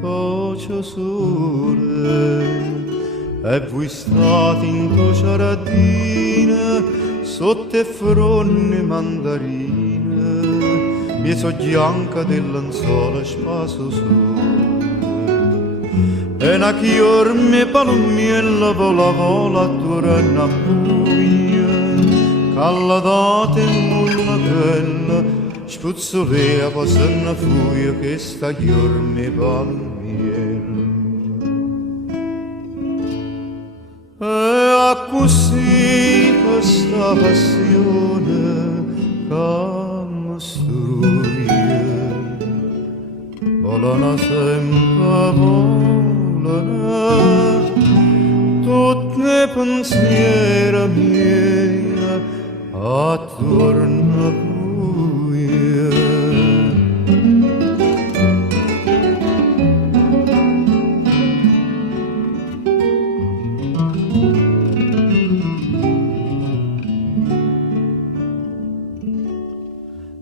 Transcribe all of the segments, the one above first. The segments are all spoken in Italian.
cocio sole e voi stati in to giardino sotto e fronne mandarine mi so bianca del lenzuolo spaso sole e una chiorme palommiella vola attorno a buia calla date in mulla bella spuzzolea passando fuia che sta chiorme palommiella e a così questa passione che mi struie volano sempre volano tutte le pensieri miei attorno a voi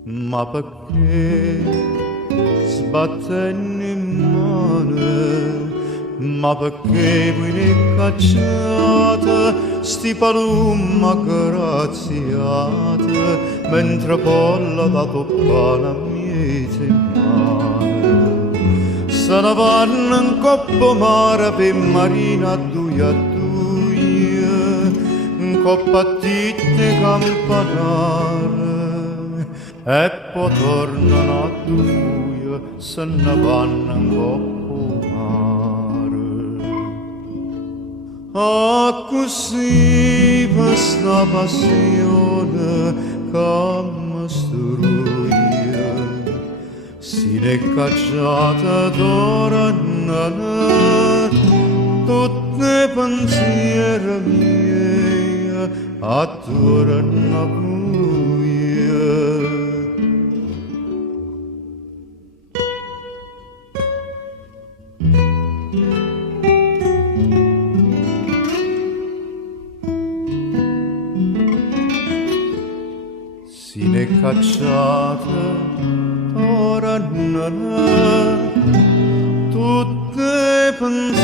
ma perché sbattendo in mano ma perché voi ne cacciate sti palumma graziate mentre polla da toppare a miete in mano se ne vanno in coppa mare per marina a duia in coppa a titte campanare e poi tornano a duia se ne vanno in coppa a così questa passione che mi struie si ne cacciata d'ora tutte le pensieri miei attorno a voi si ne cacciate ora tutte pensieri